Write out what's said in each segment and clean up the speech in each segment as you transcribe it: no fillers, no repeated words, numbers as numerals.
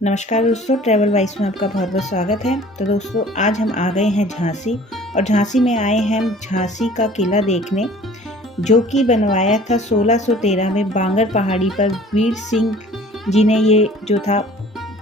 नमस्कार दोस्तों, travel vice में आपका बहुत बहुत स्वागत है। तो दोस्तों आज हम आ गए हैं झांसी और झांसी में आए हैं हम झांसी का किला देखने, जो कि बनवाया था 1613 में बांगर पहाड़ी पर वीर सिंह जी ने ये जो था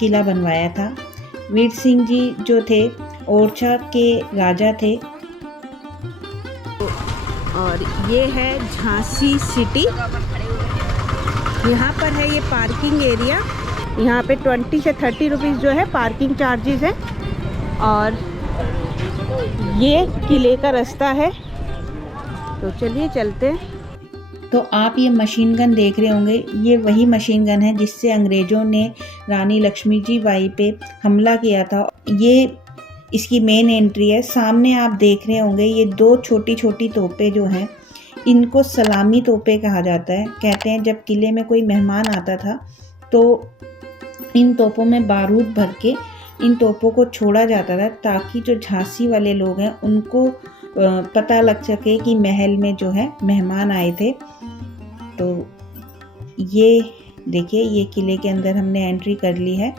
किला बनवाया था। वीर सिंह जी जो थे ओरछा के राजा थे। और ये है झांसी सिटी। यहाँ पर है ये पार्किंग एरिया। यहाँ पे 20 से 30 रुपीज़ जो है पार्किंग चार्जेस है। और ये किले का रास्ता है, तो चलिए चलते हैं। तो आप ये मशीन गन देख रहे होंगे, ये वही मशीन गन है जिससे अंग्रेज़ों ने रानी लक्ष्मी बाई पे हमला किया था। ये इसकी मेन एंट्री है। सामने आप देख रहे होंगे ये दो छोटी छोटी तोपें जो हैं, इनको सलामी तोपें कहा जाता है। कहते हैं जब किले में कोई मेहमान आता था तो इन तोपों में बारूद भर के इन तोपों को छोड़ा जाता था, ताकि जो झांसी वाले लोग हैं उनको पता लग सके कि महल में जो है मेहमान आए थे। तो ये देखिए, ये किले के अंदर हमने एंट्री कर ली है।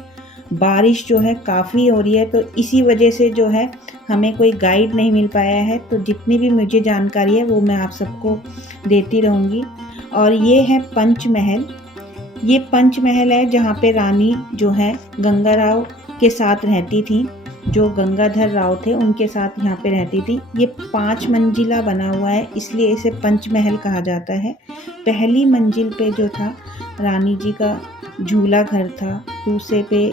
बारिश जो है काफ़ी हो रही है, तो इसी वजह से जो है हमें कोई गाइड नहीं मिल पाया है। तो जितनी भी मुझे जानकारी है वो मैं आप सबको देती रहूँगी। और ये है पंचमहल। ये पंचमहल है जहाँ पे रानी जो है गंगा राव के साथ रहती थी, जो गंगाधर राव थे उनके साथ यहाँ पे रहती थी। ये 5 मंजिला बना हुआ है, इसलिए इसे पंचमहल कहा जाता है। पहली मंजिल पे जो था रानी जी का झूला घर था, दूसरे पे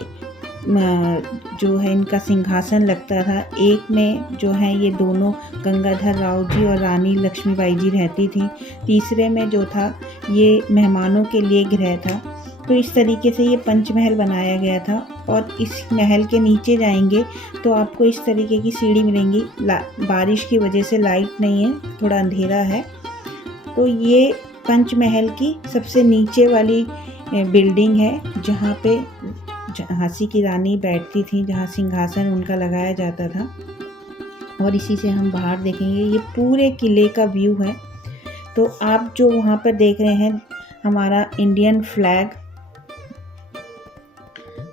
जो है इनका सिंहासन लगता था। एक में जो है ये दोनों गंगाधर राव जी और रानी लक्ष्मीबाई जी रहती थी। तीसरे में जो था ये मेहमानों के लिए गृह था। तो इस तरीके से ये पंचमहल बनाया गया था। और इस महल के नीचे जाएंगे तो आपको इस तरीके की सीढ़ी मिलेंगी। बारिश की वजह से लाइट नहीं है, थोड़ा अंधेरा है। तो ये पंचमहल की सबसे नीचे वाली बिल्डिंग है, जहाँ पे झांसी की रानी बैठती थी, जहाँ सिंहासन उनका लगाया जाता था। और इसी से हम बाहर देखेंगे, ये पूरे किले का व्यू है। तो आप जो वहाँ पर देख रहे हैं हमारा इंडियन फ्लैग,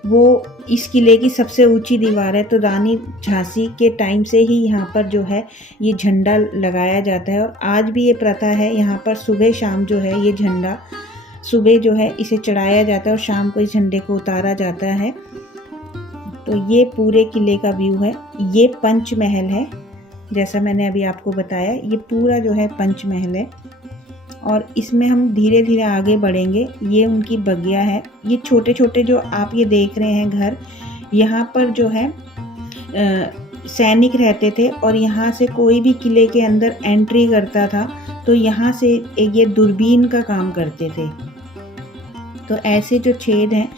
वो इस किले की सबसे ऊंची दीवार है। तो रानी झांसी के टाइम से ही यहाँ पर जो है ये झंडा लगाया जाता है। और आज भी ये प्रथा है, यहाँ पर सुबह शाम जो है ये झंडा, सुबह जो है इसे चढ़ाया जाता है और शाम को इस झंडे को उतारा जाता है। तो ये पूरे किले का व्यू है। ये पंचमहल है, जैसा मैंने अभी आपको बताया, ये पूरा जो है पंचमहल है। और इसमें हम धीरे धीरे आगे बढ़ेंगे। ये उनकी बगिया है। ये छोटे छोटे जो आप ये देख रहे हैं घर, यहाँ पर जो है सैनिक रहते थे। और यहाँ से कोई भी किले के अंदर एंट्री करता था तो यहाँ से ये दूरबीन का काम करते थे। तो ऐसे जो छेद हैं,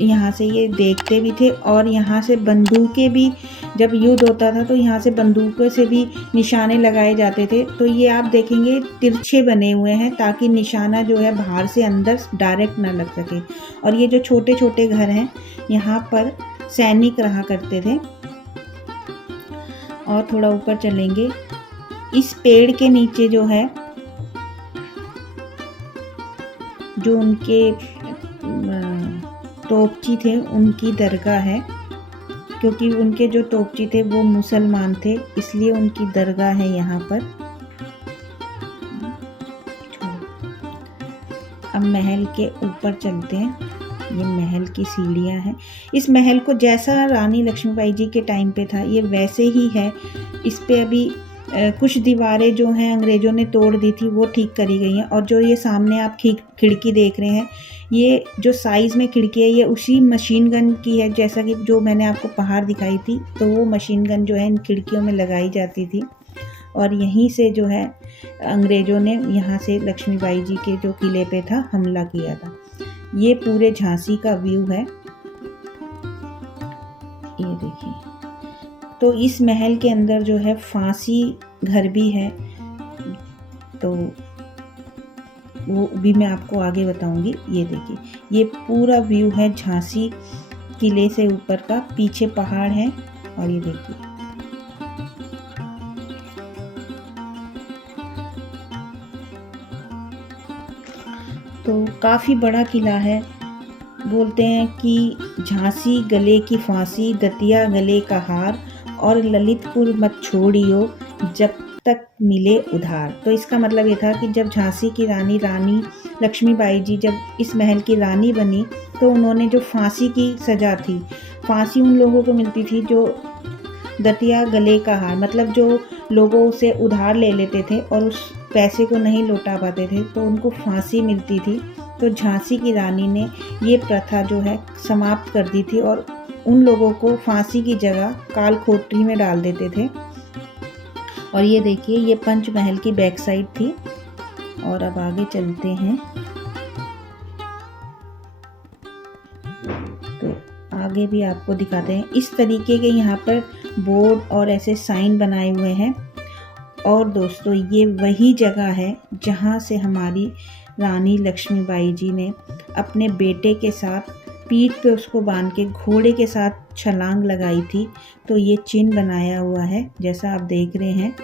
यहाँ से ये देखते भी थे। और यहाँ से बंदूकें भी, जब युद्ध होता था तो यहाँ से बंदूकों से भी निशाने लगाए जाते थे। तो ये आप देखेंगे तिरछे बने हुए हैं, ताकि निशाना जो है बाहर से अंदर डायरेक्ट ना लग सके। और ये जो छोटे छोटे घर हैं, यहाँ पर सैनिक रहा करते थे। और थोड़ा ऊपर चलेंगे, इस पेड़ के नीचे जो है, जो उनके तोपची थे उनकी दरगाह है। क्योंकि उनके जो तोपची थे वो मुसलमान थे, इसलिए उनकी दरगाह है यहाँ पर। अब महल के ऊपर चलते हैं। ये महल की सीढ़ियाँ हैं। इस महल को जैसा रानी लक्ष्मीबाई जी के टाइम पे था ये वैसे ही है। इस पे अभी कुछ दीवारें जो हैं अंग्रेज़ों ने तोड़ दी थी, वो ठीक करी गई हैं। और जो ये सामने आप खिड़की देख रहे हैं, ये जो साइज़ में खिड़की है ये उसी मशीन गन की है, जैसा कि जो मैंने आपको पहाड़ दिखाई थी। तो वो मशीन गन जो है इन खिड़कियों में लगाई जाती थी। और यहीं से जो है अंग्रेज़ों ने यहाँ से लक्ष्मीबाई जी के जो किले पे था हमला किया था। ये पूरे झांसी का व्यू है, ये देखिए। तो इस महल के अंदर जो है फांसी घर भी है, तो वो भी मैं आपको आगे बताऊंगी। ये देखिए, ये पूरा व्यू है झांसी किले से ऊपर का। पीछे पहाड़ है और ये देखिए। तो काफ़ी बड़ा किला है। बोलते हैं कि झांसी गले की फांसी, दतिया गले का हार और ललितपुर मत छोड़ियो जब तक मिले उधार। तो इसका मतलब ये था कि जब झांसी की रानी लक्ष्मीबाई जी जब इस महल की रानी बनी तो उन्होंने जो फांसी की सज़ा थी, फांसी उन लोगों को मिलती थी जो दतिया गले का हार, मतलब जो लोगों से उधार ले लेते थे और उस पैसे को नहीं लौटा पाते थे तो उनको फांसी मिलती थी। तो झांसी की रानी ने ये प्रथा जो है समाप्त कर दी थी और उन लोगों को फांसी की जगह कालखोटरी में डाल देते थे। और ये देखिए, ये पंचमहल की बैक साइड थी। और अब आगे चलते हैं तो आगे भी आपको दिखाते हैं। इस तरीके के यहाँ पर बोर्ड और ऐसे साइन बनाए हुए हैं। और दोस्तों, ये वही जगह है जहाँ से हमारी रानी लक्ष्मीबाई जी ने अपने बेटे के साथ पीठ पे उसको बांध के घोड़े के साथ छलांग लगाई थी। तो ये चिन्ह बनाया हुआ है, जैसा आप देख रहे हैं,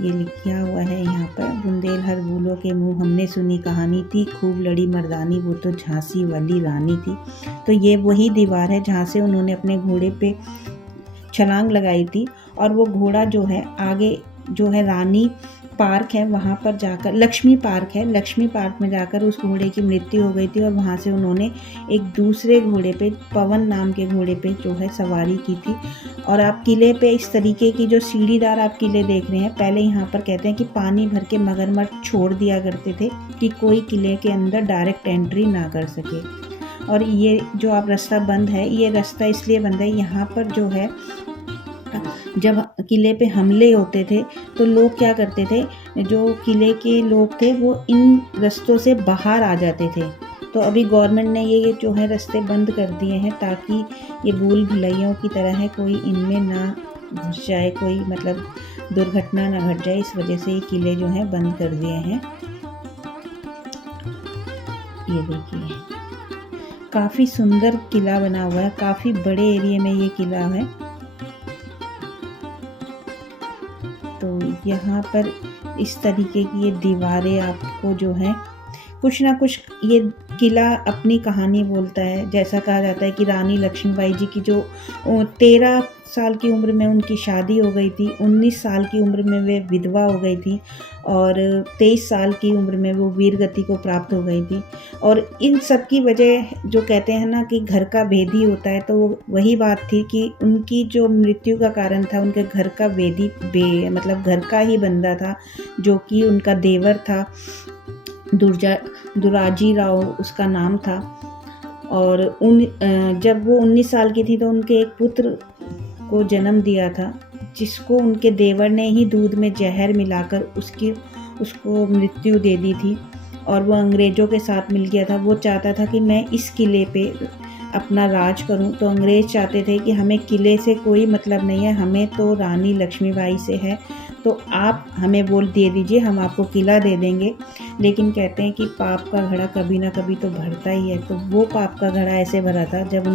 ये लिखा हुआ है यहाँ पर, बुंदेलहर बूलों के मुँह हमने सुनी कहानी थी, खूब लड़ी मर्दानी वो तो झांसी वाली रानी थी। तो ये वही दीवार है जहाँ से उन्होंने अपने घोड़े पे छलांग लगाई थी। और वो घोड़ा जो है आगे जो है रानी पार्क है, वहाँ पर जाकर लक्ष्मी पार्क में जाकर उस घोड़े की मृत्यु हो गई थी और वहाँ से उन्होंने एक दूसरे घोड़े पे, पवन नाम के घोड़े पे जो है सवारी की थी। और आप किले पे इस तरीके की जो सीढ़ीदार आप किले देख रहे हैं, पहले यहाँ पर कहते हैं कि पानी भर के मगरमच्छ छोड़ दिया करते थे कि कोई किले के अंदर डायरेक्ट एंट्री ना कर सके। और ये जो आप रास्ता बंद है, ये रास्ता इसलिए बंद है, यहाँ पर जो है जब किले पे हमले होते थे तो लोग क्या करते थे, जो किले के लोग थे वो इन रास्तों से बाहर आ जाते थे। तो अभी गवर्नमेंट ने ये जो है रास्ते बंद कर दिए हैं ताकि ये भूल भुलैयों की तरह है, कोई इनमें ना घुस जाए, कोई मतलब दुर्घटना ना घट जाए, इस वजह से ये किले जो हैं बंद कर दिए हैं। ये देखिए, काफ़ी सुंदर किला बना हुआ है, काफ़ी बड़े एरिया में ये किला है। तो यहाँ पर इस तरीके की ये दीवारें आपको जो है कुछ ना कुछ, ये किला अपनी कहानी बोलता है। जैसा कहा जाता है कि रानी लक्ष्मीबाई जी की जो 13 साल की उम्र में उनकी शादी हो गई थी, 19 साल की उम्र में वे विधवा हो गई थी और 23 साल की उम्र में वो वीरगति को प्राप्त हो गई थी। और इन सब की वजह जो कहते हैं ना कि घर का भेदी होता है, तो वही बात थी कि उनकी जो मृत्यु का कारण था, उनके घर का भेदी मतलब घर का ही बंदा था जो कि उनका देवर था, दुराजी राव उसका नाम था। और जब वो 19 साल की थी तो उनके एक पुत्र को जन्म दिया था, जिसको उनके देवर ने ही दूध में जहर मिलाकर उसको मृत्यु दे दी थी। और वो अंग्रेज़ों के साथ मिल गया था। वो चाहता था कि मैं इस किले पे अपना राज करूं। तो अंग्रेज़ चाहते थे कि हमें किले से कोई मतलब नहीं है, हमें तो रानी लक्ष्मीबाई से है, तो आप हमें वोट दे दीजिए, हम आपको किला दे देंगे। लेकिन कहते हैं कि पाप का घड़ा कभी ना कभी तो भरता ही है। तो वो पाप का घड़ा ऐसे भरा था जब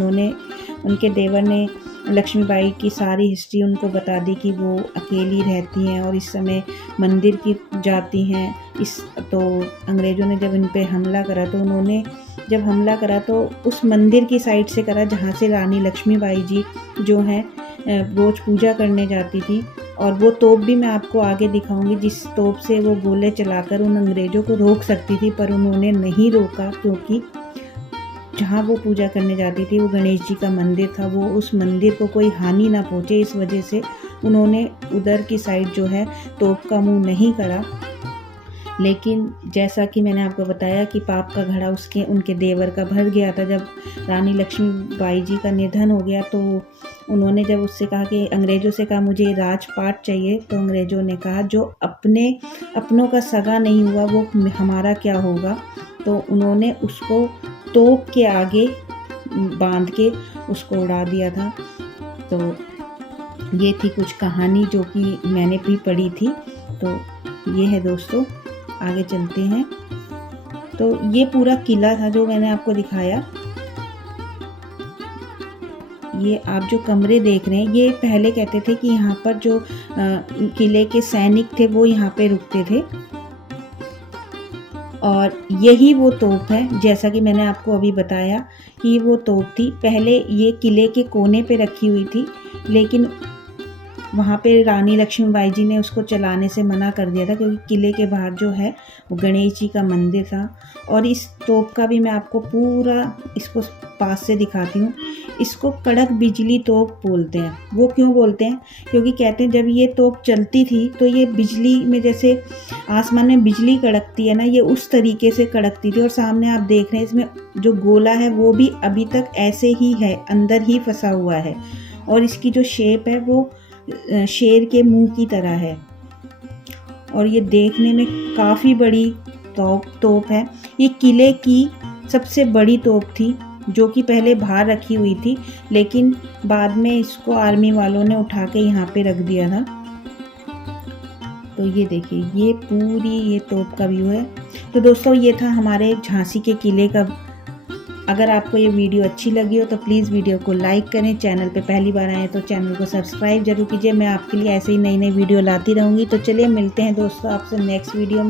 उनके देवर ने लक्ष्मीबाई की सारी हिस्ट्री उनको बता दी कि वो अकेली रहती हैं और इस समय मंदिर की जाती हैं। तो अंग्रेज़ों ने जब इन पे हमला करा तो उन्होंने जब हमला करा तो उस मंदिर की साइड से करा जहाँ से रानी लक्ष्मीबाई जी जो हैं रोज़ पूजा करने जाती थी। और वो तोप भी मैं आपको आगे दिखाऊंगी, जिस तोप से वो गोले चलाकर उन अंग्रेज़ों को रोक सकती थी, पर उन्होंने नहीं रोका, क्योंकि जहाँ वो पूजा करने जाती थी वो गणेश जी का मंदिर था, वो उस मंदिर को कोई हानि ना पहुँचे, इस वजह से उन्होंने उधर की साइड जो है तोप का मुंह नहीं करा। लेकिन जैसा कि मैंने आपको बताया कि पाप का घड़ा उनके देवर का भर गया था। जब रानी लक्ष्मीबाई जी का निधन हो गया तो उन्होंने जब उससे कहा कि अंग्रेज़ों से कहा मुझे राजपाट चाहिए, तो अंग्रेज़ों ने कहा जो अपनों का सगा नहीं हुआ वो हमारा क्या होगा। तो उन्होंने उसको तोप के आगे बांध के उसको उड़ा दिया था। तो ये थी कुछ कहानी जो कि मैंने भी पढ़ी थी। तो ये है दोस्तों, आगे चलते हैं। तो ये पूरा किला था जो मैंने आपको दिखाया। ये आप जो कमरे देख रहे हैं, ये पहले कहते थे कि यहाँ पर जो किले के सैनिक थे वो यहाँ पे रुकते थे। और यही वो तोप है, जैसा कि मैंने आपको अभी बताया कि वो तोप थी। पहले ये किले के कोने पे रखी हुई थी, लेकिन वहाँ पे रानी लक्ष्मीबाई जी ने उसको चलाने से मना कर दिया था, क्योंकि किले के बाहर जो है वो गणेश जी का मंदिर था। और इस तोप का भी मैं आपको पूरा इसको पास से दिखाती हूँ। इसको कड़क बिजली तोप बोलते हैं। वो क्यों बोलते हैं? क्योंकि कहते हैं जब ये तोप चलती थी तो ये बिजली में, जैसे आसमान में बिजली कड़कती है ना, ये उस तरीके से कड़कती थी। और सामने आप देख रहे हैं इसमें जो गोला है वो भी अभी तक ऐसे ही है, अंदर ही फंसा हुआ है। और इसकी जो शेप है वो शेर के मुंह की तरह है, और ये देखने में काफ़ी बड़ी तोप है। ये किले की सबसे बड़ी तोप थी, जो कि पहले बाहर रखी हुई थी, लेकिन बाद में इसको आर्मी वालों ने उठा के यहाँ पे रख दिया था। तो ये देखिए, ये पूरी ये तोप का व्यू है। तो दोस्तों, ये था हमारे झांसी के किले का। अगर आपको ये वीडियो अच्छी लगी हो तो प्लीज़ वीडियो को लाइक करें। चैनल पे पहली बार आए तो चैनल को सब्सक्राइब जरूर कीजिए। मैं आपके लिए ऐसे ही नई नई वीडियो लाती रहूँगी। तो चलिए मिलते हैं दोस्तों आपसे नेक्स्ट वीडियो में।